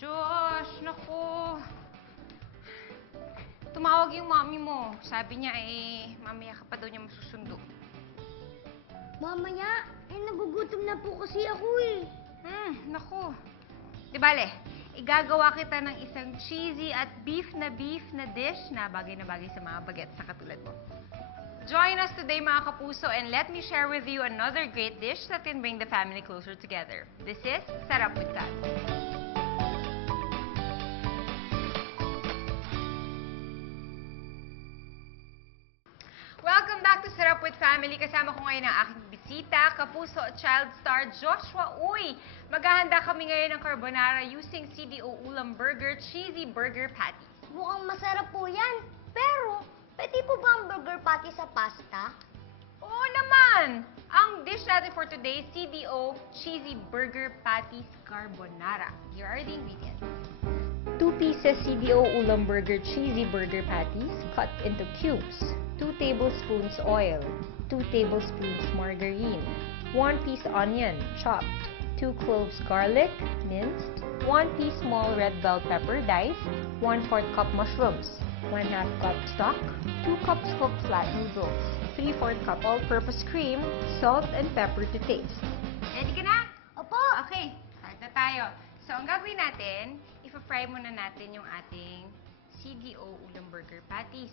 Josh, naku. Tumawag yung mommy mo. Sabi niya mamaya ka pa daw niya masusundo. Mamaya, nagugutom na po kasi ako eh. Naku. Di bale, igagawa kita ng isang cheesy at beef na dish na bagay sa mga bagets na katulad mo. Join us today mga kapuso and let me share with you another great dish that can bring the family closer together. This is Sarap with Kat. Welcome back to Sarap with Family. Kasama ko ngayon ang aking bisita, kapuso at child star Joshua Uy. Maghahanda kami ngayon ng carbonara using CDO Ulam Burger Cheesy Burger Patty. Mukhang masarap po yan. Pero, pwede po ba ang burger patty sa pasta? Oo naman! Ang dish natin for today, CDO Cheesy Burger Patties Carbonara. Here are the ingredients. 2 pieces CDO Ulam Burger Cheesy Burger Patties cut into cubes. 2 tablespoons oil. 2 tablespoons margarine. 1 piece onion, chopped. 2 cloves garlic, minced. 1 piece small red bell pepper, diced. 1/4 cup mushrooms. 1/2 cup stock. 2 cups cooked flat noodles. 3/4 cup all-purpose cream. Salt and pepper to taste. Ready ka na? Opo! Okay, start na tayo. So, ang gagawin natin, ipa-fry muna natin yung ating CDO Ulam Burger Patties.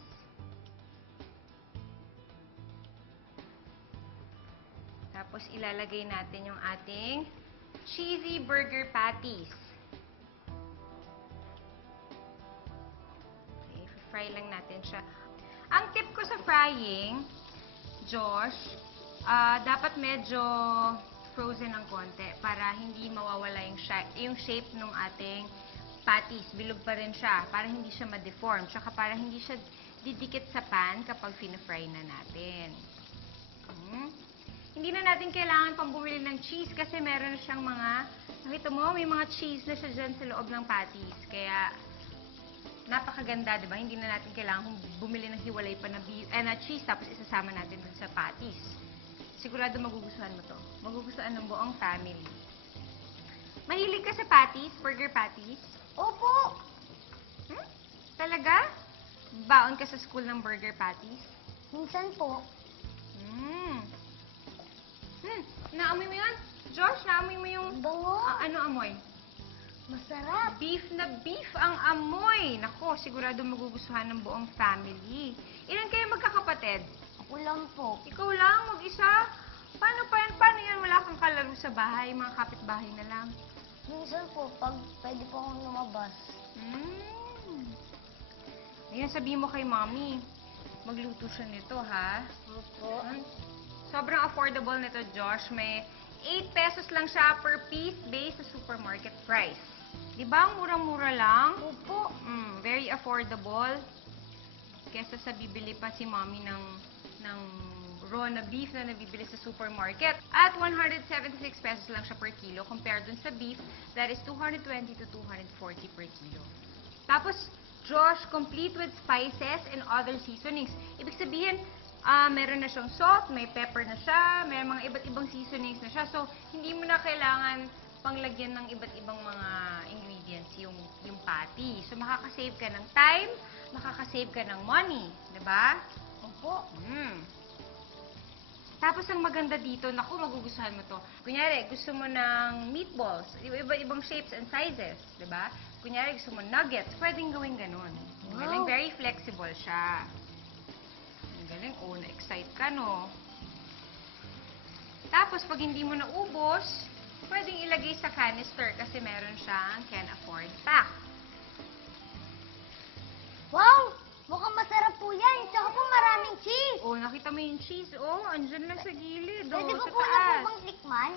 Tapos, ilalagay natin yung ating cheesy burger patties. Okay, fry lang natin siya. Ang tip ko sa frying, Josh, dapat medyo frozen ng konti para hindi mawawala yung shape ng ating patties. Bilog pa rin siya para hindi siya ma-deform. Tsaka para hindi siya didikit sa pan kapag fina-fry na natin. Hindi na natin kailangan pang bumili ng cheese kasi meron na siyang nakita mo, may mga cheese na siya dyan sa loob ng patties. Kaya, napakaganda, di ba? Hindi na natin kailangan bumili ng hiwalay pa na cheese tapos isasama natin dun sa patties. Sigurado magugustuhan mo to. Magugustuhan ng buong family. Mahilig ka sa patties? Burger patties? Opo! Talaga? Baon ka sa school ng burger patties? Minsan po. Naamoy mo yun? Josh, naamoy mo yung... Bango! ano amoy? Masarap! Beef na beef ang amoy! Nako, sigurado magugustuhan ng buong family. Ilan kayo magkakapatid? Ako lang po. Ikaw lang, mag-isa? Paano yan? Wala kang kalaro sa bahay, mga kapitbahay na lang. Minsan po, pag pwede po akong lumabas. Ngayon, sabihin mo kay mommy, magluto siya nito, ha? Opo. Sobrang affordable nito, Josh. May 8 pesos lang siya per piece based sa supermarket price. Di ba? Murang-mura lang. Opo. Very affordable. Kesa sa bibili pa si mommy ng raw na beef na nabibili sa supermarket. At 176 pesos lang siya per kilo compared dun sa beef that is 220 to 240 per kilo. Tapos, Josh, complete with spices and other seasonings. Ibig sabihin, meron na siyang salt, may pepper na siya, may mga iba't ibang seasonings na siya. So, hindi mo na kailangan panglagyan ng iba't ibang mga ingredients yung patty. So, makakasave ka ng time, makakasave ka ng money. Diba? Opo. Tapos, ang maganda dito, naku, magugustuhan mo to. Kunyari, gusto mo ng meatballs, iba't ibang shapes and sizes. Diba? Kunyari, gusto mo nuggets, pwedeng gawin ganun. Wow. Very flexible siya. Galing, na-excite ka, no? Tapos, pag hindi mo naubos, pwedeng ilagay sa canister kasi meron siyang can afford pack. Wow! Mukhang masarap po yan. Tsaka po maraming cheese. Nakita mo yung cheese? Andyan lang sa gilid. Pwede ko sa po na taas. po bang tikman?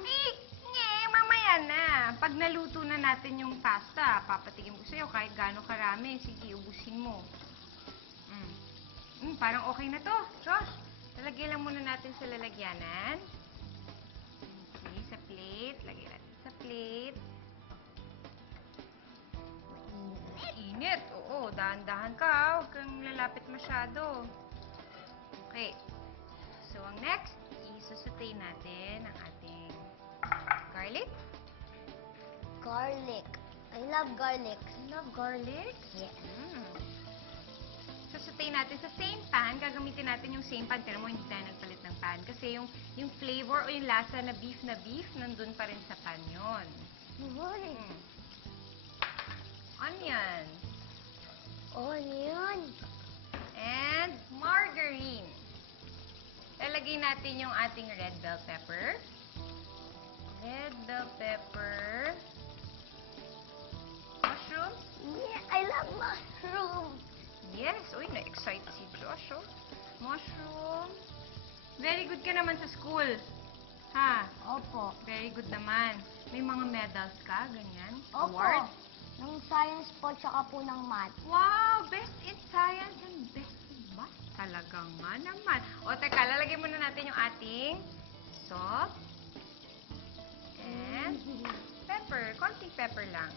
Mamaya na. Pag naluto na natin yung pasta, papatigim ko sa'yo kahit gaano karami. Sige, ubusin mo. Parang okay na to, Josh. Lalagay lang muna natin sa lalagyanan. Okay, sa plate. Lagay natin sa plate. Init. Oo, dahan-dahan ka. Huwag kang lalapit masyado. Okay. So, ang next, isusutay natin ang ating garlic. Garlic. I love garlic. Love garlic? Yes. So, saute natin sa same pan. Gagamitin natin yung same pan. Pero mo, hindi tayo nagpalit ng pan. Kasi yung flavor o yung lasa na beef, nandun pa rin sa pan yun. Uy. Onion. Onion. And margarine. Lalagay natin yung ating red bell pepper. Red bell pepper. Mushrooms. Yeah, I love mushroom. Yes. Uy, na-excite si Josh, oh. Mushroom. Very good ka naman sa school. Ha? Opo. Very good naman. May mga medals ka, ganyan? Opo. Awards? Ng science po, tsaka po ng math. Wow! Best in science and best in math. Talaga nga naman. O, teka, lalagay muna natin yung ating salt. And pepper. Konting pepper lang.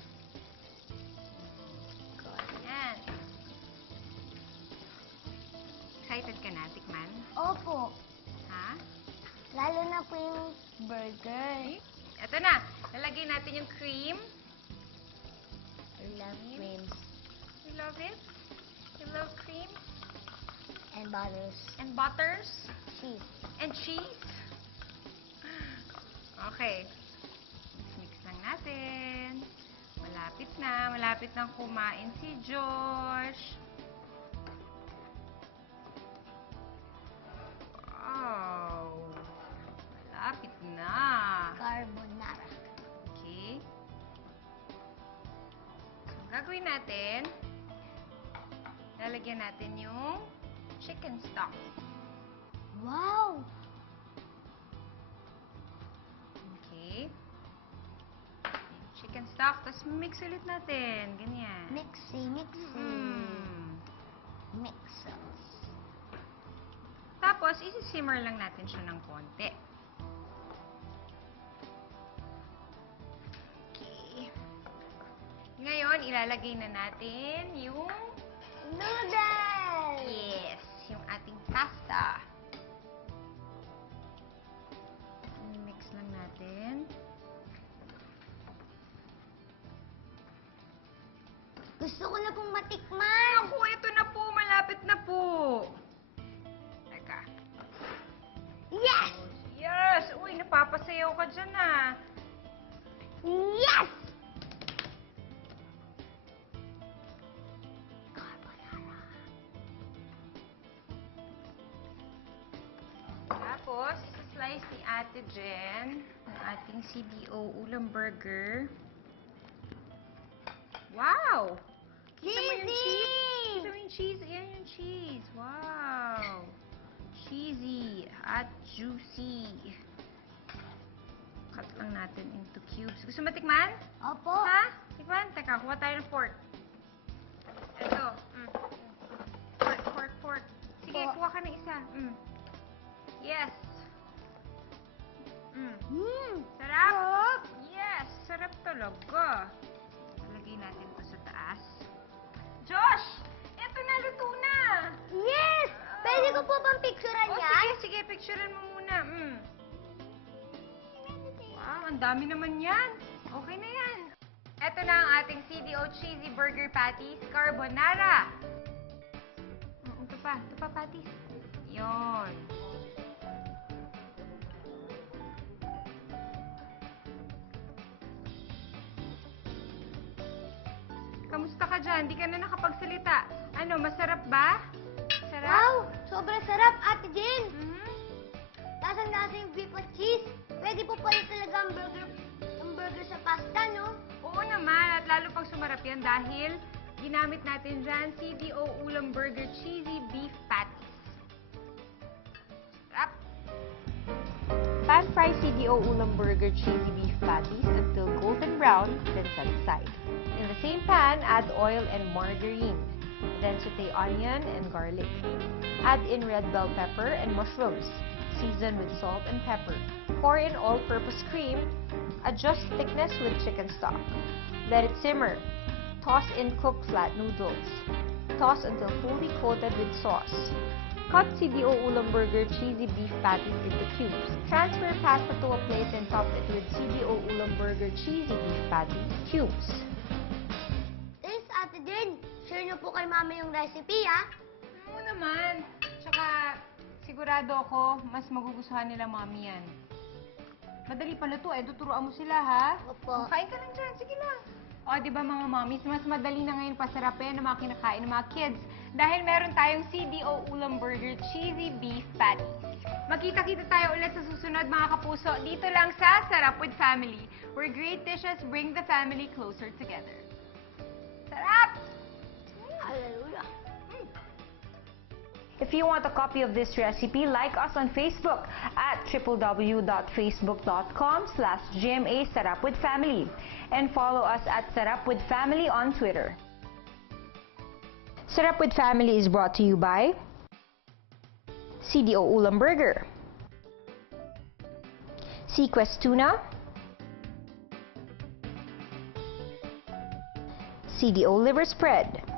Ayan. Excited ka na, tikman? Opo. Ha? Lalo na po yung burger. Ito na. Lalagay natin yung cream. I love cream. You love it? You love cream? And butters. And butters? Cheese. And cheese? Okay. Mix lang natin. Malapit na. Malapit na kumain si Josh. Wow. Malapit na. Carbonara. Okay. So, gagawin natin, lalagyan natin yung chicken stock. Wow! Okay. Chicken stock, tapos mix ulit natin. Ganyan. Mixy. Mm. Mixes. Tapos, isi-simmer lang natin siya ng konti. Okay. Ngayon, ilalagay na natin yung Noodles! yes, yung ating pasta. Mix lang natin. Gusto ko na pong matikman. Ako, ito na po. Malapit na po. Teka. Yes! Yes! Uy, napapasayaw ka dyan ah. Yes! Carbonara. Tapos, slice ni Ate Jen ang ating CDO ulam burger. Wow! Kita mo yung cheese? Kita mo yung cheese? Ayan yung cheese. Wow! Cheesy at juicy. Cut lang natin into cubes. Gusto mo tikman? Opo. Ha? Tikman? Teka, kuha tayo ng fork. Ito. Fork. Sige, Po. kuha ka ng isa. Yes. Sarap? Sarap. Yes, sarap talaga. Lagay natin ito sa taas. Josh! Ito na, luto na! Yes! Pwede ko po bang picturean Oh, yan? sige, picturean mo muna. Wow, ang dami naman yan. Okay na yan. Ito na ang ating CDO Cheesy Burger Patties Carbonara. Ito pa, patties. Yon. Kamusta ka dyan? Di ka na nakapagsalita. Ano, masarap ba? Sarap? Wow! Sobrang sarap, Ate Jen! Mhm. Lasang-lasa yung beef at cheese. Pwede po pala talaga ang burger sa pasta, no? Oo naman, at lalo pang sumarap yan dahil ginamit natin dyan CDO Ulam Burger Cheesy Beef Patties. Sarap! Pan-fry CDO Ulam Burger Cheesy Beef Patties until golden brown, then set aside. In the same pan, add oil and margarine. Then saute onion and garlic. Add in red bell pepper and mushrooms. Season with salt and pepper. Pour in all-purpose cream. Adjust thickness with chicken stock. Let it simmer. Toss in cooked flat noodles. Toss until fully coated with sauce. Cut CDO Ulam Burger Cheesy Beef Patties into cubes. Transfer pasta to a plate and top it with CDO Ulam Burger Cheesy Beef Patties cubes. i-share niyo po kay Mama yung recipe, ha? Oo naman. Tsaka, sigurado ako, mas magugustuhan nila Mami yan. Madali pala to, tuturuan mo sila, ha? Opo. Kain ka lang dyan, sige lang. O, di ba mga mommies, mas madali na ngayon pasarapin ng mga kinakain ng mga kids dahil meron tayong CDO Ulam Burger Cheesy Beef Patties. Magkita-kita tayo ulit sa susunod mga kapuso dito lang sa Sarap with Family, where great dishes bring the family closer together. Sarap! Hallelujah. If you want a copy of this recipe, like us on Facebook at www.facebook.com/GMA Sarap with Family and follow us at Sarap with Family on Twitter. Sarap with Family is brought to you by CDO Ulam Burger, Sequest Tuna, CDO Liver Spread,